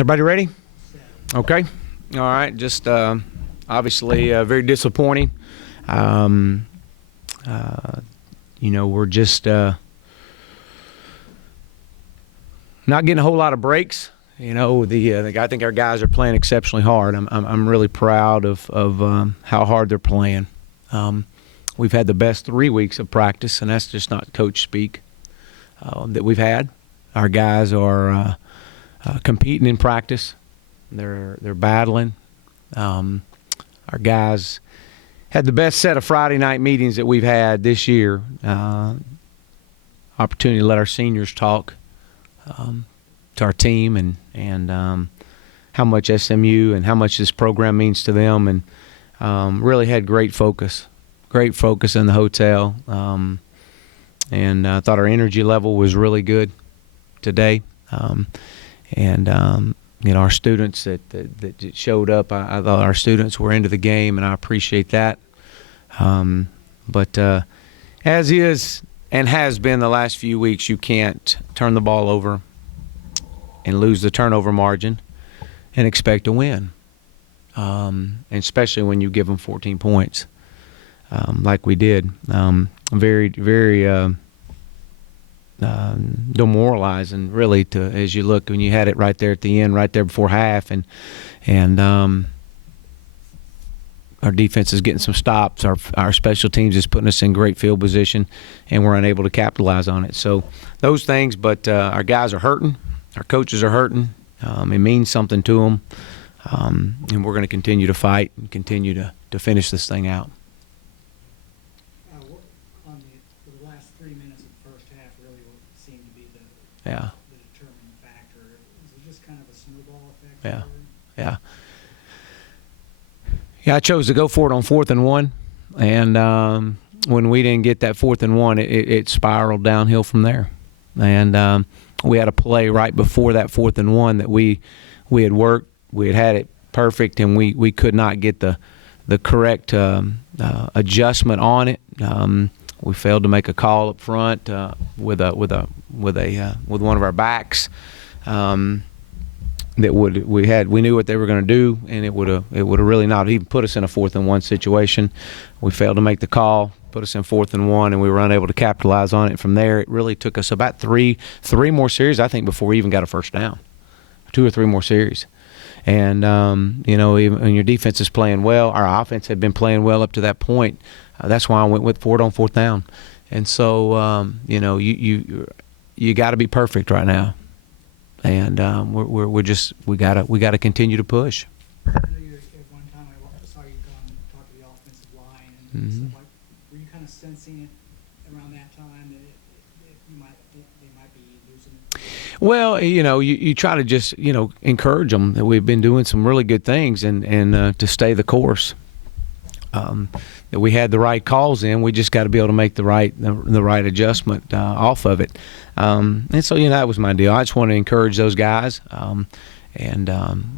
Everybody ready? Okay. All right. Just obviously very disappointing. We're just not getting a whole lot of breaks. I think our guys are playing exceptionally hard. I'm really proud of how hard they're playing. We've had the best 3 weeks of practice, and that's just not coach speak that we've had. Our guys are competing in practice. They're battling. Our guys had the best set of Friday night meetings that we've had this year. Opportunity to let our seniors talk to our team and how much SMU and how much this program means to them, and really had great focus in the hotel. And I thought our energy level was really good today. Our students that showed up, I thought our students were into the game, and I appreciate that. But as is and has been the last few weeks, you can't turn the ball over and lose the turnover margin and expect to win, and especially when you give them 14 points like we did. Very, very demoralizing, really, as you look when you had it right there at the end, right there before half, and our defense is getting some stops. Our special teams is putting us in great field position, and we're unable to capitalize on it. So those things, but our guys are hurting. Our coaches are hurting. It means something to them, and we're going to continue to fight and continue to finish this thing out. On the last 3 minutes of the first half, really what seemed to be the determining factor. Is it just kind of a snowball effect? Yeah, I chose to go for it on 4th and 1, and when we didn't get that 4th and 1, it spiraled downhill from there. And we had a play right before that 4th and 1 that we had worked. We had it perfect, and we could not get the correct adjustment on it. We failed to make a call up front with one of our backs. We knew what they were going to do, and it would have really not even put us in a 4th and 1 situation. We failed to make the call, put us in 4th and 1, and we were unable to capitalize on it. From there, it really took us about three more series, I think, before we even got a first down. 2 or 3 more series. And even when your defense is playing well, our offense had been playing well up to that point. That's why I went with 4 on 4th down. And so you got to be perfect right now. And we gotta continue to push. I know you at one time I saw you go and talk to the offensive line and stuff like. Were you kind of sensing it around that time that they might be losing it? Well, you try to just encourage them that we've been doing some really good things and to stay the course. That we had the right calls in, we just got to be able to make the right adjustment off of it. And so that was my deal. I just want to encourage those guys, and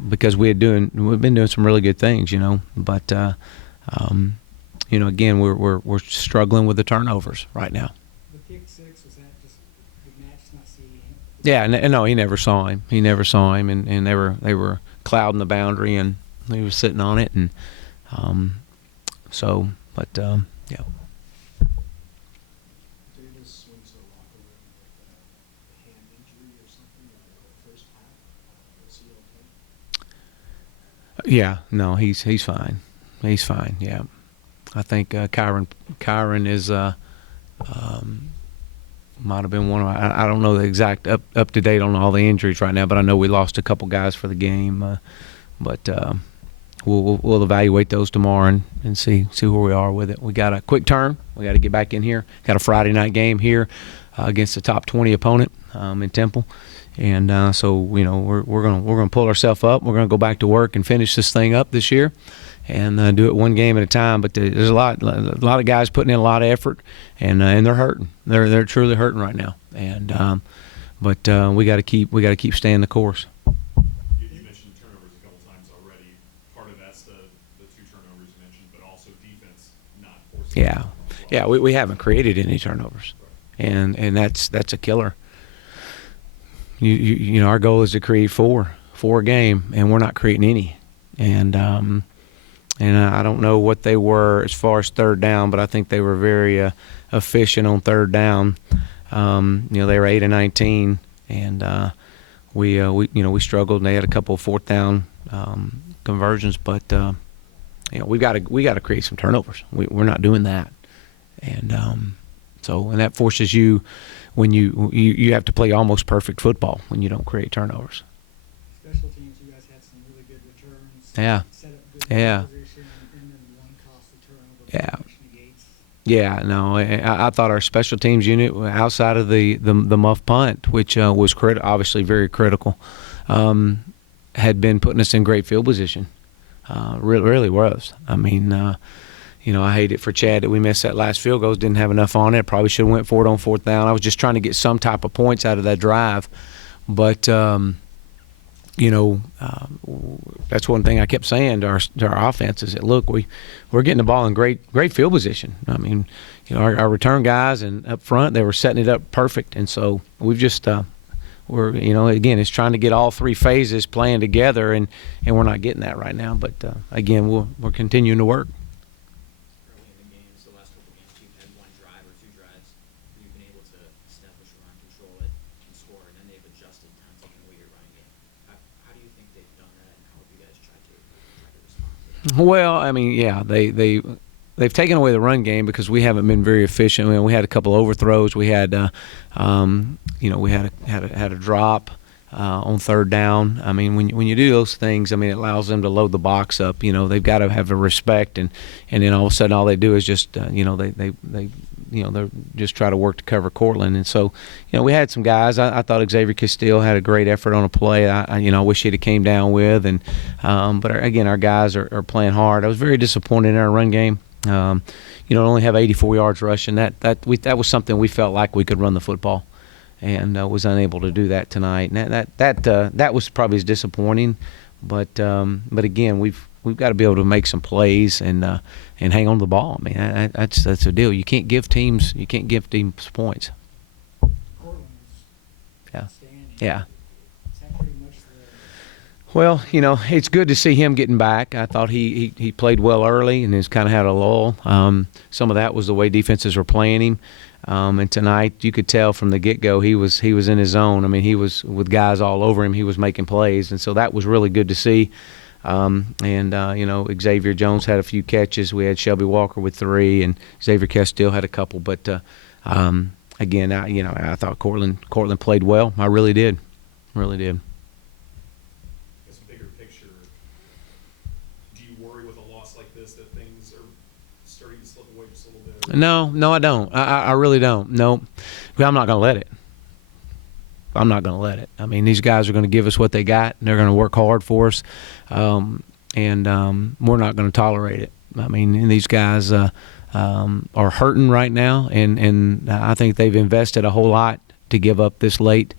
because we've been doing some really good things, But again, we're struggling with the turnovers right now. The kick six, was that just did Matt just not see him? Yeah, no, he never saw him. And they were clouding the boundary, and he was sitting on it, and so. But yeah. Davis went to the locker room with a hand injury or something in the first half. Is he okay? Yeah, no, he's fine. He's fine. Yeah, I think Kyron is might have been one of I don't know the exact up to date on all the injuries right now, but I know we lost a couple guys for the game. But we'll evaluate those tomorrow and see where we are with it. We got a quick turn. We got to get back in here. Got a Friday night game here against a top 20 opponent in Temple, and so we're gonna pull ourselves up. We're gonna go back to work and finish this thing up this year, and do it one game at a time. But there's a lot of guys putting in a lot of effort, and they're hurting. They're truly hurting right now. And but we got to keep staying the course. Yeah, we haven't created any turnovers, and that's a killer. Our goal is to create four 4 a game, and we're not creating any. And I don't know what they were as far as third down, but I think they were very efficient on third down. They were 8 of 19, and we struggled, and they had a couple of fourth down conversions, but we got to create some turnovers. We're not doing that, and that forces you when you have to play almost perfect football when you don't create turnovers. Special teams, you guys had some really good returns. Yeah. Set up good Yeah. position, and then one costly turnover. Yeah. Which negates. Yeah, no, I thought our special teams unit, outside of the muff punt, which was obviously very critical, had been putting us in great field position. Really was. I mean, I hate it for Chad that we missed that last field goal. Didn't have enough on it. Probably should have went for it on fourth down. I was just trying to get some type of points out of that drive. But, that's one thing I kept saying to our offense is that, look, we're getting the ball in great field position. I mean, our return guys and up front, they were setting it up perfect. And so we've just again, it's trying to get all 3 phases playing together, and we're not getting that right now. But, again, we're continuing to work. Early in the games, the last couple of games, you've had 1 drive or 2 drives where you've been able to establish a run, control it, and score, and then they've adjusted, kind of taken away your running game. How do you think they've done that, and how have you guys tried to respond to that? Well, I mean, yeah, they've taken away the run game because we haven't been very efficient. I mean, we had a couple overthrows. We had, we had a drop on third down. I mean, when you do those things, I mean, it allows them to load the box up. They've got to have the respect, and then all of a sudden, all they do is just, they're just try to work to cover Cortland. And so, we had some guys. I thought Xavier Castile had a great effort on a play. I wish he'd have came down with. And but again, our guys are playing hard. I was very disappointed in our run game. Only have 84 yards rushing. That was something we felt like we could run the football, and was unable to do that tonight. And that was probably as disappointing. But again, we've got to be able to make some plays and hang on to the ball. I mean, that's the deal. You can't give teams points. Cortland was Yeah. outstanding. Yeah. Is that pretty much the Well, it's good to see him getting back. I thought he played well early and has kind of had a lull. Some of that was the way defenses were playing him. And tonight, you could tell from the get-go he was in his zone. I mean, he was with guys all over him. He was making plays, and so that was really good to see. Xavier Jones had a few catches. We had Shelby Walker with 3, and Xavier Castile had a couple. But again, I thought Cortland played well. I really did. Really did. As a bigger picture, do you worry with a loss like this that things are starting to slip away just a little bit? No, I don't. I really don't. No, I'm not going to let it. I'm not going to let it. I mean, these guys are going to give us what they got, and they're going to work hard for us, and we're not going to tolerate it. I mean, and these guys are hurting right now, and I think they've invested a whole lot to give up this late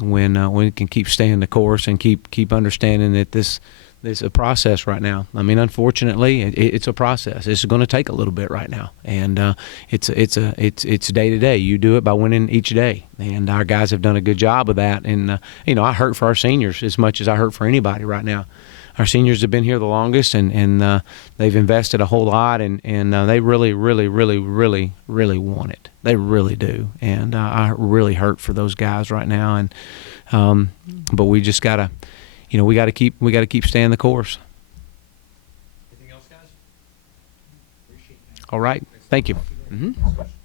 when we can keep staying the course and keep understanding that this is a process right now. I mean, unfortunately, it's a process. It's going to take a little bit right now, and it's day to day. You do it by winning each day, and our guys have done a good job of that. And I hurt for our seniors as much as I hurt for anybody right now. Our seniors have been here the longest, and they've invested a whole lot, and they really, really, really, really, really want it. They really do, and I really hurt for those guys right now. And but we just gotta. We got to keep staying the course. Anything else, guys? appreciate that. All right. Thank you. Thank you very Mhm. much. Next question.